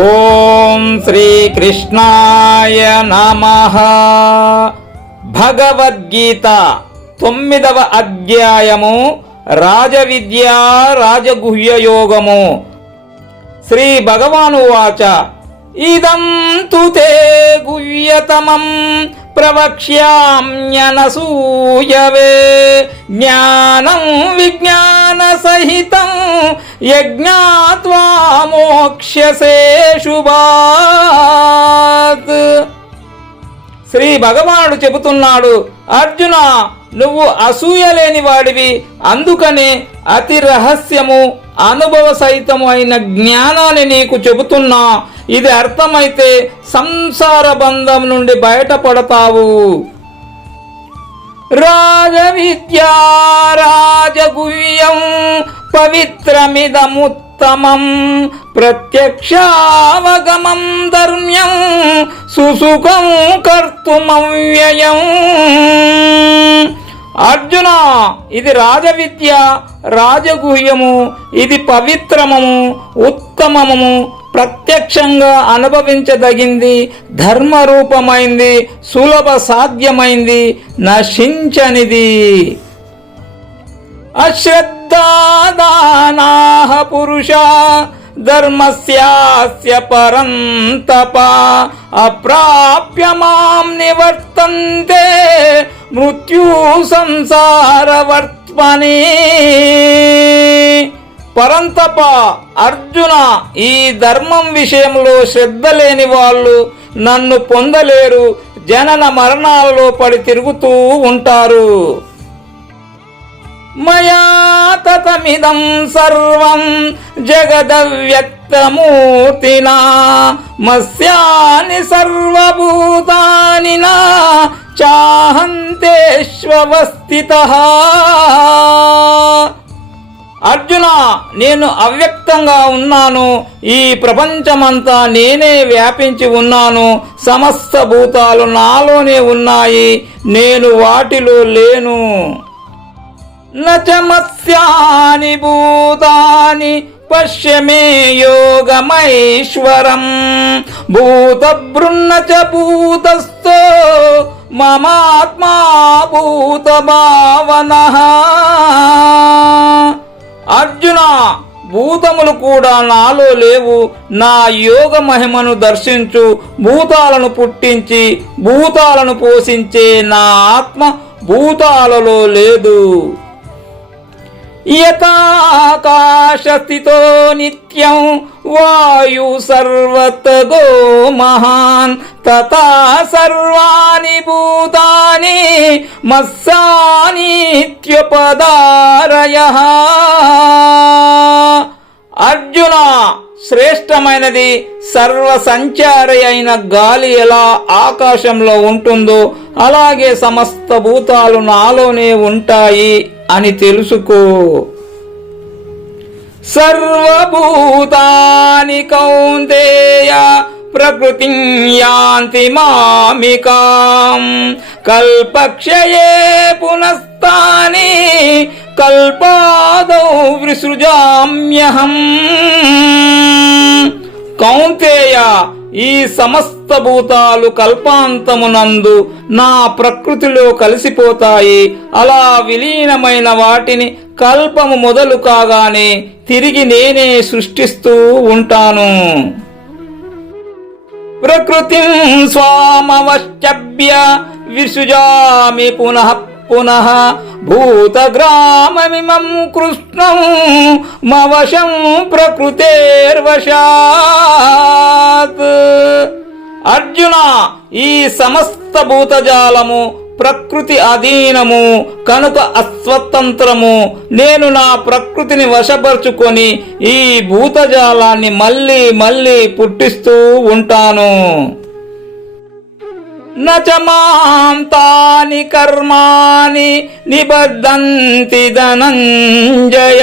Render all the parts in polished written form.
ఓం శ్రీకృష్ణాయ నమః. భగవద్గీత 9వ అధ్యాయము రాజవిద్య రాజగుహ్య యోగము. శ్రీ భగవాను వాచ ఇదం తు తే గుహ్యతమం ప్రవక్ష్యామ్యనసూయవే జ్ఞానం విజ్ఞాన సహితం యజ్ఞాత్వా మోక్ష్యసే శుభాత్. శ్రీ భగవానుడు చెబుతున్నాడు, అర్జున, నువ్వు అసూయ లేని వాడివి, అందుకనే అతి రహస్యము అనుభవ సహితము అయిన జ్ఞానాన్ని నీకు చెబుతున్నా. ఇది అర్థమైతే సంసార బంధం నుండి బయటపడతావు. రాజవిద్యా రాజగుహ్యం పవిత్రమిదముత్తమం ప్రత్యక్షావగమం ధర్మ్యం సుసుఖం కర్తుమవ్యయం. అర్జున, ఇది రాజవిద్య రాజగుహ్యము, ఇది పవిత్రమము ఉత్తమము, ప్రత్యక్షంగా అనుభవించదగింది, ధర్మరూపమైంది, సులభ సాధ్యమైంది, నశించనిది. అశ్రద్ధాదానాః పురుషా ధర్మస్యాస్య పరంతప అప్రాప్య మాం నివర్తంతే మృత్యు సంసారవర్త్మని. పరంతప, అర్జున, ఈ ధర్మం విషయంలో శ్రద్ధ లేని వాళ్ళు నన్ను పొందలేరు, జనన మరణాలలో పడి తిరుగుతూ ఉంటారు. మయా తతమిదం సర్వం జగదవ్యక్తమూర్తినా మస్యాని సర్వభూతాని నా చాహంతేష్వస్థితః. అర్జున, నేను అవ్యక్తంగా ఉన్నాను, ఈ ప్రపంచమంతా నేనే వ్యాపించి ఉన్నాను, సమస్త భూతాలు నాలోనే ఉన్నాయి, నేను వాటిలో లేను. నచమస్యాని భూతాని పశ్య మే యోగమైశ్వరం భూతభృన్న చ భూతస్థో మమాత్మా భూతభావనః. అర్జున, భూతములు కూడా నాలో లేవు, నా యోగ మహిమను దర్శించు. భూతాలను పుట్టించి భూతాలను పోషించే నా ఆత్మ భూతాలలో లేదు. యథాకాశస్థితో నిత్యం వాయు సర్వతగో మహాన్ తథా సర్వాణి భూతాని మస్సానిత్యుపదారయః. అర్జున, శ్రేష్టమైనది సర్వ సంచారి అయిన గాలి ఎలా ఆకాశంలో ఉంటుందో అలాగే సమస్త భూతాలు నాలోనే ఉంటాయి అని తెలుసుకో. సర్వభూతాని కౌంతేయ ప్రకృతిం యాంతి మామికాం కల్పక్షయే పునస్తాని కల్పాదౌ విసృజామ్యహం. కౌంతేయ, ఈ సమస్త భూతాలు కల్పాంతమునందు నా ప్రకృతిలో కలిసిపోతాయి. అలా విలీనమైన వాటిని కల్పము మొదలు కాగానే తిరిగి నేనే సృష్టిస్తూ ఉంటాను. ప్రకృతిం స్వామవశ్చభ్య విసృజామి పునః పునః భూతగ్రామమిమం కృష్ణం మవశం ప్రకృతేర్వశాత్. అర్జున, ఈ సమస్త భూతజాలము ప్రకృతి అధీనము కనుక అస్వతంత్రము. నేను నా ప్రకృతిని వశపరుచుకొని ఈ భూతజాలాన్ని మళ్ళీ మళ్ళీ పుట్టిస్తూ ఉంటాను. నచ మాం తాని కర్మాణి నిబద్ధంతి ధనంజయ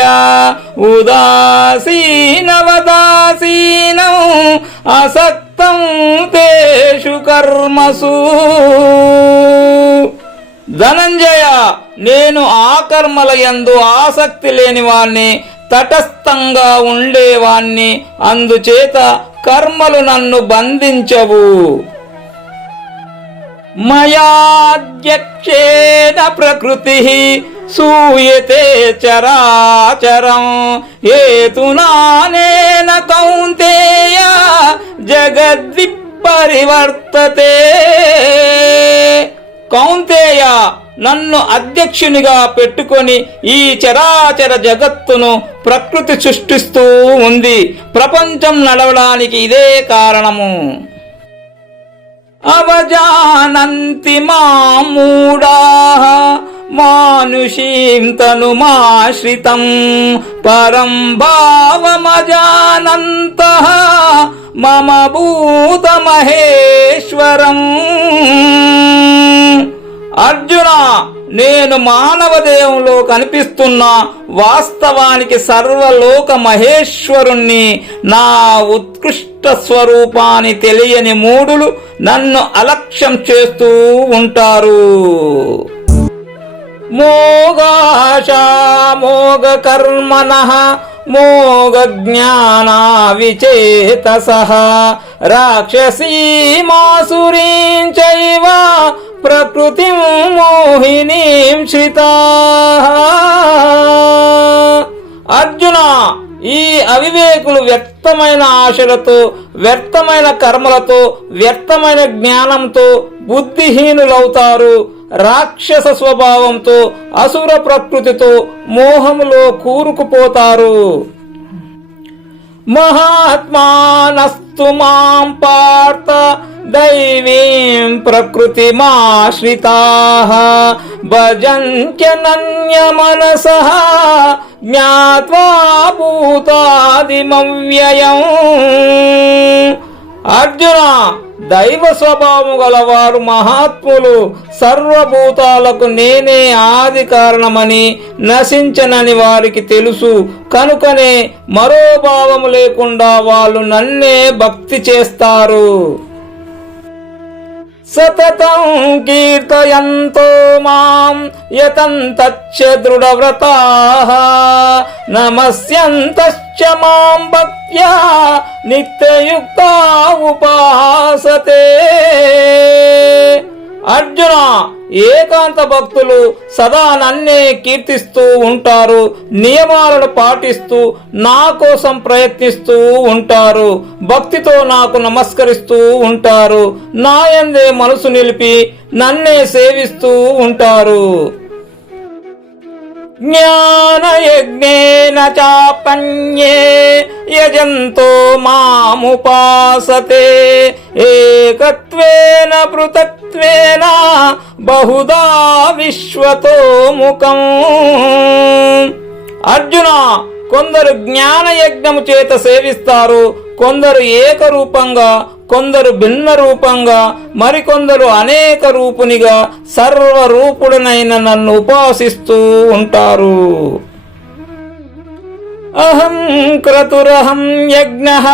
ఉదాసీనవదాసీనం అసక్తం తేషు కర్మసు. ధనంజయ, నేను ఆ కర్మల యందు ఆసక్తి లేని వాణ్ణి, తటస్థంగా ఉండేవాణ్ణి. అందుచేత కర్మలు నన్ను బంధించవు. మయాధ్యక్షేణ ప్రకృతి సూయతే చరాచరం హేతునానేన కౌంతేయ జగద్విపరివర్తతే. కౌంతేయ, నన్ను అధ్యక్షునిగా పెట్టుకొని ఈ చరాచర జగత్తును ప్రకృతి సృష్టిస్తూ ఉంది. ప్రపంచం నడవడానికి ఇదే కారణము. అవజానంతి మాం మూఢాః మానుషీం తనుమాశ్రితం పరం భావమజానంతః మమ భూతమహేశ్వరం. అర్జున, నేను మానవ దేహంలో కనిపిస్తున్న వాస్తవానికి సర్వలోక మహేశ్వరుణ్ణి. నా ఉత్కృష్ట స్వరూపాన్ని తెలియని మూఢులు నన్ను అలక్ష్యం చేస్తూ ఉంటారు. మోగాశా మోగ కర్మణః మోగ జ్ఞానా విచేతసః రాక్షసీమాసురీం చైవ ప్రకృతిం మోహినీం శ్రితాః. అర్జున, ఈ అవివేకులు వ్యర్థమైన ఆశలతో, వ్యర్థమైన కర్మలతో, వ్యర్థమైన జ్ఞానంతో బుద్ధిహీనులవుతారు. రాక్షస స్వభావంతో, అసుర ప్రకృతితో మోహములో కూరుకుపోతారు. మహాత్మానస్తు మాం పార్థ దైవీం ప్రకృతిమాశ్రితాః భజంత్యనన్యమనసః జ్ఞాత్వా భూతాదిమవ్యయం. అర్జున, దైవ స్వభావము గలవారు మహాత్ములు సర్వభూతాలకు నేనే ఆది కారణమని నశించనని వారికి తెలుసు. కనుకనే మరో భావము లేకుండా వాళ్ళు నన్నే భక్తి చేస్తారు. సతతం కీర్తయంతో మాం యతంతచ్చ దృఢవ్రతాః నమస్యంతశ్చ మాం భక్త్యా నిత్యయుక్తా ఉపాసతే. అర్జున, ఏకాంత భక్తులు సదా నన్నే కీర్తిస్తూ ఉంటారు. నియమాలను పాటిస్తూ నా కోసం ప్రయత్నిస్తూ ఉంటారు. భక్తితో నాకు నమస్కరిస్తూ ఉంటారు. నాయందే మనసు నిలిపి నన్నే సేవిస్తూ ఉంటారు. జ్ఞానయజ్ఞేన చాపన్యే యజంతో మాముపాసతే ఏకత్వేన పృథక్త్వేన బహుదా విశ్వతో ముఖం. అర్జున, కొందరు జ్ఞానయజ్ఞము చేత సేవిస్తారు, కొందరు ఏకరూపంగా, కొందరు భిన్న రూపంగా, మరికొందరు అనేక రూపునిగా సర్వరూపుడనైన నన్ను ఉపాసిస్తూ ఉంటారు. అహం క్రతురహం యజ్ఞః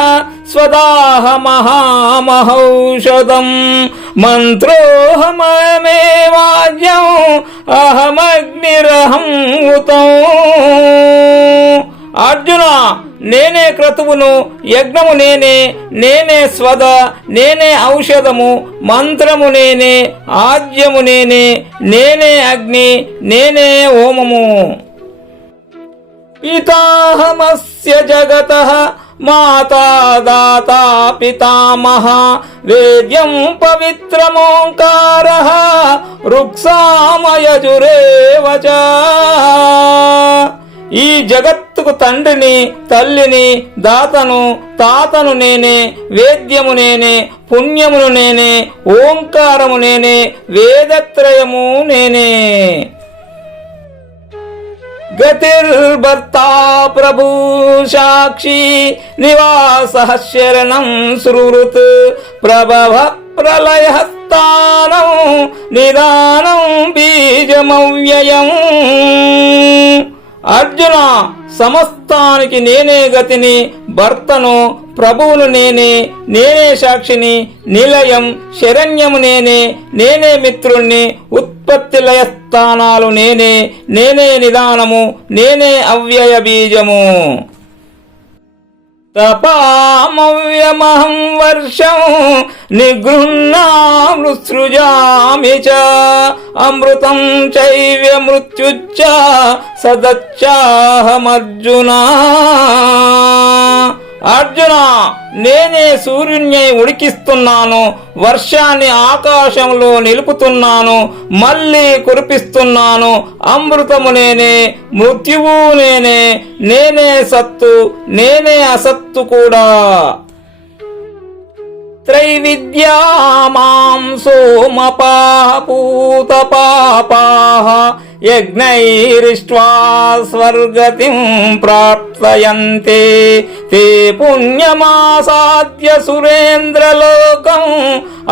స్వదాహమహామహౌషధం మంత్రోహమయమేవాజ్యం అహమగ్నిరహం ఉతం. అర్జున, నేనే క్రతువును, యజ్ఞము నేనే, నేనే స్వద, నేనే ఔషధము, మంత్రము నేనే, ఆజ్యము నేనే, నేనే అగ్ని, నేనే హోమము. పితాహమస్య జగతః మాతా దాతా పితామహ వేద్యం పవిత్రమోంకారః రుక్సామయజురేవ చ. ఈ జగత్తుకు తండ్రిని, తల్లిని, దాతను, తాతను నేనే, వేద్యము నేనే, పుణ్యమును నేనే, ఓంకారము నేనే, వేదత్రయము నేనే. గతిర్భర్తా ప్రభూ సాక్షి నివాసః శరణం సుహృత్ ప్రభవ ప్రళయ స్థానం నిదానం బీజమవ్యయం. అర్జున, సమస్తానికి నేనే గతిని, భర్తను, ప్రభువును నేనే, నేనే సాక్షిని, నిలయం, శరణ్యము నేనే, నేనే మిత్రుణ్ణి, ఉత్పత్తి లయ స్థానాలు నేనే, నేనే నిదానము, నేనే అవ్యయ బీజము. तपामव्यमहं वर्षं निगृह्णामृत्सृजामि च अमृतं चैव मृत्युश्च सदच्चाहमर्जुना. అర్జున, నేనే సూర్యుణ్ణి ఉడికిస్తున్నాను, వర్షాన్ని ఆకాశంలో నిలుపుతున్నాను, మళ్ళీ కురిపిస్తున్నాను. అమృతము నేనే, మృత్యువు నేనే, నేనే సత్తు, నేనే అసత్తు కూడా. త్రైవిద్యా మాం సోమపాః పూతపాపాః యజ్ఞైరిష్ట్వా స్వర్గతిం ప్రాప్తయంతే తే పుణ్యమాసాద్య సురేంద్రలోకం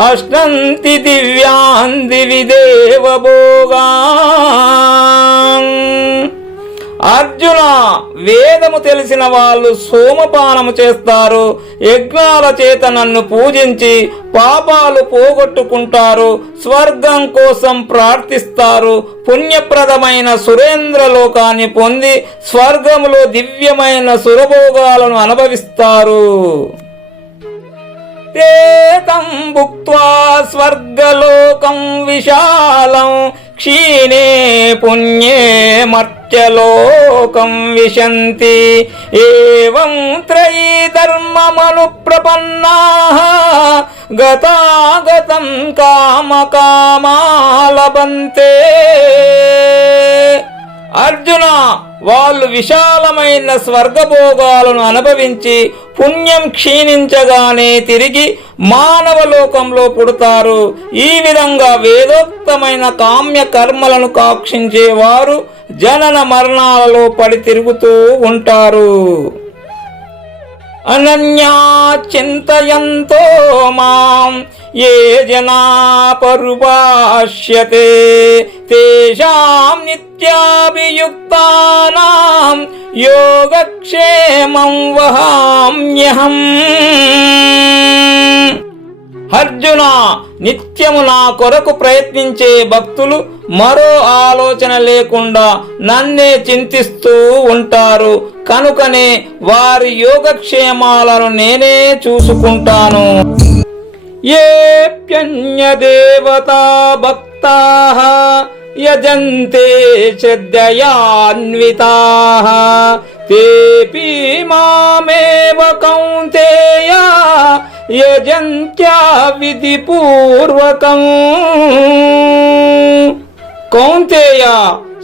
అశ్నంతి దివ్యాన్ దివి దేవభోగాన్. అర్జున, వేదము తెలిసిన వాళ్ళు సోమపానము చేస్తారు, యజ్ఞాల చేత నన్ను పూజించి పాపాలు పోగొట్టుకుంటారు, స్వర్గం కోసం ప్రార్థిస్తారు, పుణ్యప్రదమైన సురేంద్రలోకాన్ని పొంది స్వర్గములో దివ్యమైన సురభోగాలను అనుభవిస్తారు. తేతం భుక్త్వా స్వర్గలోకం విశాలం క్షీణే పుణ్యే మర్త్యలోకం విశంతి. ఏవం త్రయీ ధర్మమనుప్రపన్నాః గతాగతం కామకామా లభంతే. అర్జున, వాళ్ళు విశాలమైన స్వర్గభోగాలను అనుభవించి పుణ్యం క్షీణించగానే తిరిగి మానవ లోకంలో పుడతారు. ఈ విధంగా వేదోక్తమైన కామ్య కర్మలను కాక్షించేవారు జనన మరణాలలో పడి తిరుగుతూ ఉంటారు. అనన్యా చింతయంతో మాం ఏ జనా పరుపాష్యతే తేషాం నిత్యాభియుక్తానాం యోగక్షేమం వహామ్యహం. అర్జున, నిత్యము నా కొరకు ప్రయత్నించే భక్తులు మరో ఆలోచన లేకుండా నన్నే చింతిస్తూ ఉంటారు. కనుకనే వారి యోగక్షేమాలను నేనే చూసుకుంటాను. ఏప్యన్య దేవతా భక్తాః యజంతే శ్రద్ధయాన్వితాః తేపి మామేవ కౌంతేయ యజంత్యా విధిపూర్వకం. కౌంతేయ,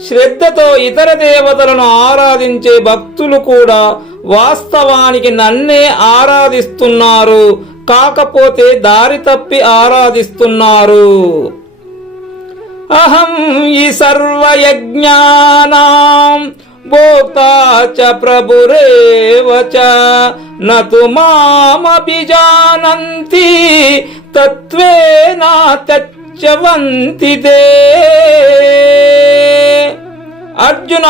శ్రద్ధతో ఇతర దేవతలను ఆరాధించే భక్తులు కూడా వాస్తవానికి నన్నే ఆరాధిస్తున్నారు, కాకపోతే దారి తప్పి ఆరాధిస్తున్నారు. అహం ఈ సర్వయజ్ఞానాం భోక్తా చ ప్రభురేవ చ నతు మామభిజానంతి తత్వేన తచ్చవంతి తే. అర్జున,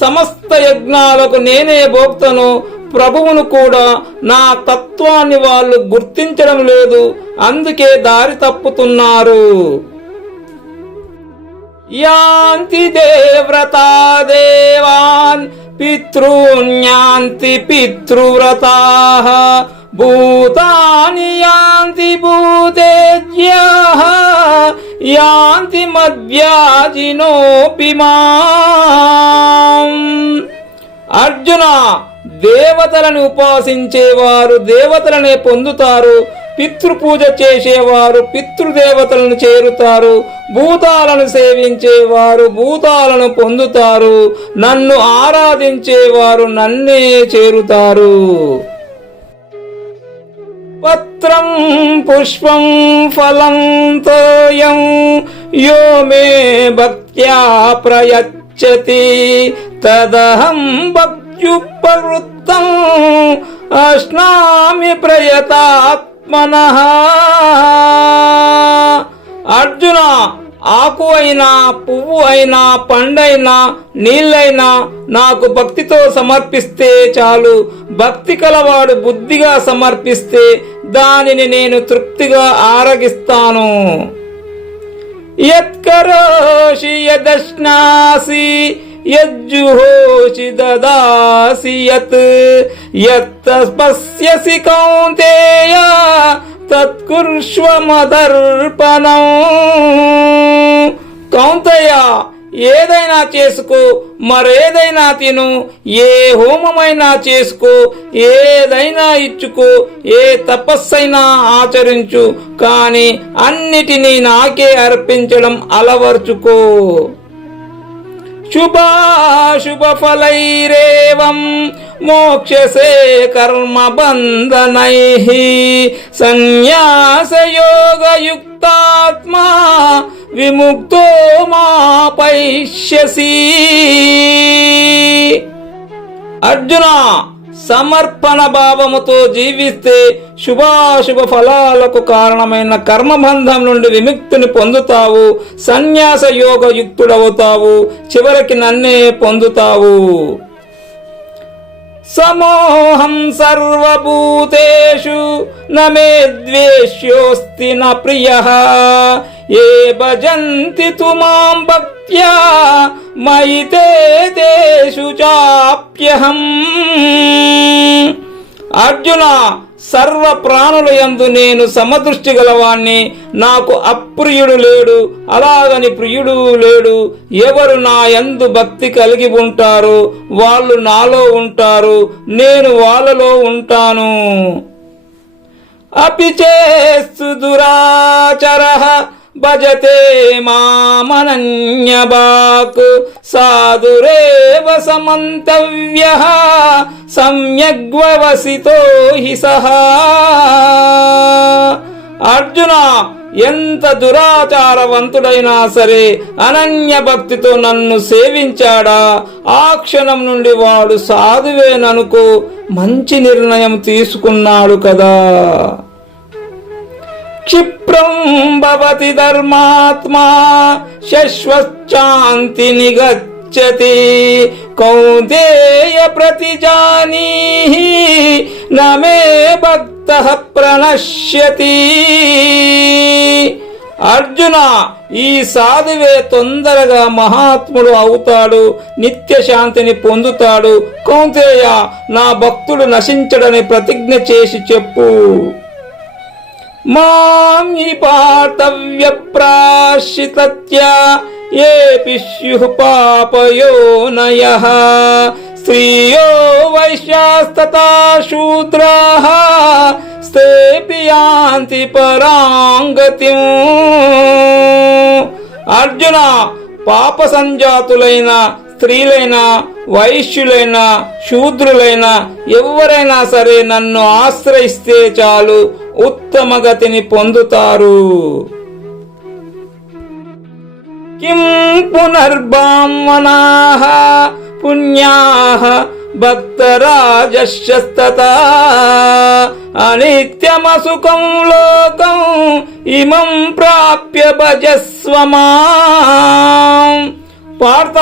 సమస్త యజ్ఞాలకు నేనే భోక్తను, ప్రభువును కూడా. నా తత్వాన్ని వాళ్ళు గుర్తించడం లేదు, అందుకే దారి తప్పుతున్నారు. యాంతి దేవ్రతా దేవాన్ పితॄన్యాంతి పితృవ్రతాః భూతాని యాంతి భూతేజ్యాః యాంతి మద్వ్యాజినోపి మాం. అర్జున, దేవతలను ఉపాసించేవారు దేవతలనే పొందుతారు, పితృపూజ చేసేవారు పితృదేవతలను చేరుతారు, భూతాలను సేవించేవారు భూతాలను పొందుతారు, నన్ను ఆరాధించేవారు నన్నే చేరుతారు. పత్రం పుష్పం ఫలం తోయం యో మే భక్త్యా ప్రయచ్చతి తదహం భక్త్యుపవృత్తం అశ్నామి ప్రయతాత్మనః. అర్జున, ఆకు అయినా పువ్వు అయినా పండైనా నీళ్ళైనా నాకు భక్తితో సమర్పిస్తే చాలు. భక్తి కలవాడు బుద్ధిగా సమర్పిస్తే దానిని నేను తృప్తిగా ఆరగిస్తాను. యత్కరోషి యదశ్నాసి యజ్జుహోషి దదాసి యత్ యత్ పశ్యసి కౌంతేయ తత్కుర్ష్వ మదర్పణం. కౌంతేయ, ఏదైనా చేసుకో, మరేదైనా తిను, ఏ హోమమైనా చేసుకో, ఏదైనా ఇచ్చుకో, ఏ తపస్సైనా ఆచరించు, కానీ అన్నిటినీ నాకే అర్పించడం అలవర్చుకో. శుభాశుభ ఫలైరేవం మోక్షసే కర్మ బంధనైః సన్యాసయోగయుక్తాత్మా విముక్తో మా పైష్యసి. అర్జున, సమర్పణ భావముతో జీవిస్తే శుభాశుభ ఫలాలకు కారణమైన కర్మబంధం నుండి విముక్తిని పొందుతావు, సన్యాస యోగ యుక్తుడవుతావు, చివరికి నన్నే పొందుతావు. సమోహం సర్వభూతేషు నమే ద్వేష్యోస్తి న ప్రియః ఏ భజంతి తు మాం భక్త్యా మయి తే తేషు చాప్యహం. అర్జున, సర్వ ప్రాణుల యందు నేను సమదృష్టి గలవాణ్ణి, నాకు అప్రియుడు లేడు, అలాగని ప్రియుడు లేడు. ఎవరు నా యందు భక్తి కలిగి ఉంటారో వాళ్ళు నాలో ఉంటారు, నేను వాళ్ళలో ఉంటాను. అపి చేస్తు దురాచరః భజతే మామనన్యభాక్ సాధురేవ సమంతవ్యః సమ్యగ్వ్యవసితో హి సహ. అర్జున, ఎంత దురాచారవంతుడైనా సరే అనన్య భక్తితో నన్ను సేవించాడా, ఆ క్షణం నుండి వాడు సాధువేననుకో, మంచి నిర్ణయం తీసుకున్నాడు కదా. క్షిప్రం భవతి ధర్మాత్మా శశ్వచ్ఛాంతి నిగచ్చతి కౌంతేయ ప్రతిజానీహి నమే భక్తః ప్రణశ్యతి. అర్జున, ఈ సాధువే తొందరగా మహాత్ముడు అవుతాడు, నిత్య శాంతిని పొందుతాడు. కౌంతేయ, నా భక్తుడు నశించడని ప్రతిజ్ఞ చేసి చెప్పు. మాం హి పార్థవ్య ప్రాశ్రిత్య ఏపి స్యుః పాపయోనయః స్త్రియో వైశ్యాస్తథా శూద్రాః స్తేపి యాంతి పరాం గతిం. అర్జున, పాప సంజాతులైన స్త్రీలైనా, వైశ్యులైనా, శూద్రులైనా ఎవరైనా సరే నన్ను ఆశ్రయిస్తే చాలు, ఉత్తమ గతిని పొందుతారు. కిం పునర్బ్రాహ్మణాః పుణ్యాః భక్తరాజశ్చస్తతా అనిత్యమసుఖం లోకం ఇమం ప్రాప్య భజస్వ మాం. పార్థ,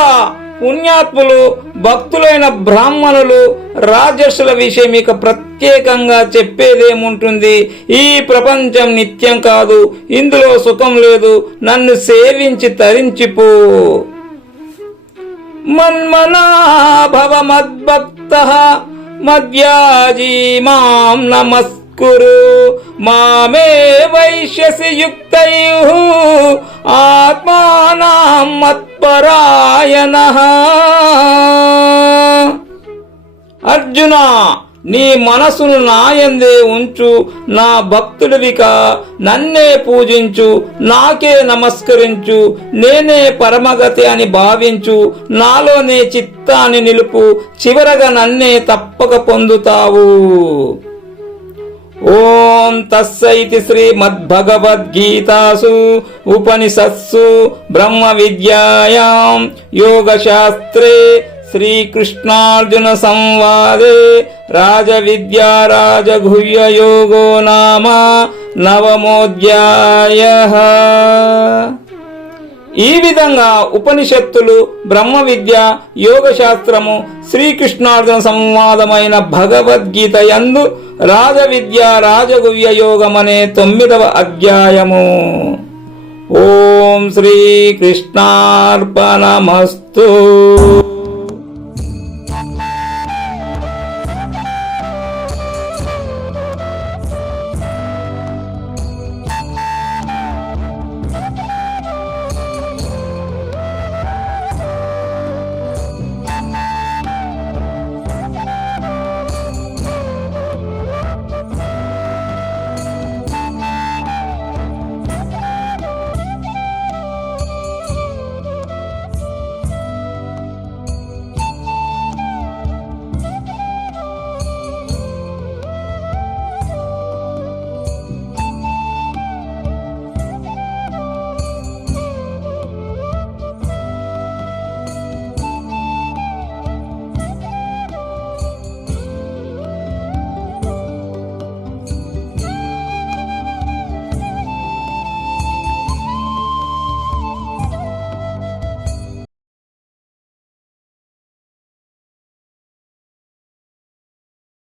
పుణ్యాత్ములు, భక్తులైన బ్రాహ్మణులు, రాజర్షుల విషయం ఇక ప్రత్యేకంగా చెప్పేదేముంటుంది. ఈ ప్రపంచం నిత్యం కాదు, ఇందులో సుఖం లేదు, నన్ను సేవించి తరించిపో. మన్మనా భవ మద్భక్తః మద్యాజీ మాం నమస్కురు మామే వైశ్యసి యుక్తైః ఆత్మానాం మత్పరాయణః. అర్జున, నీ మనసును నాయందే ఉంచు, నా భక్తుడివిగా నన్నే పూజించు, నాకే నమస్కరించు, నేనే పరమగతి అని భావించు, నాలోనే చిత్తాన్ని నిలుపు, చివరగా నన్నే తప్పక పొందుతావు. ఓం తస్సైతి శ్రీమద్భగవద్గీతాసు ఉపనిషత్సు బ్రహ్మ విద్యాయాం యోగశాస్త్రే శ్రీకృష్ణార్జున సంవాదే రాజవిద్యా రాజగుహ్య యోగో నామ నవమోధ్యాయః. ఈ విధంగా ఉపనిషత్తులు, బ్రహ్మ విద్య, యోగ శాస్త్రము, శ్రీకృష్ణార్జున సంవాదమైన భగవద్గీత యందు రాజవిద్య రాజగుహ్య యోగమనే 9వ అధ్యాయము. ఓం శ్రీకృష్ణార్పణమస్తు.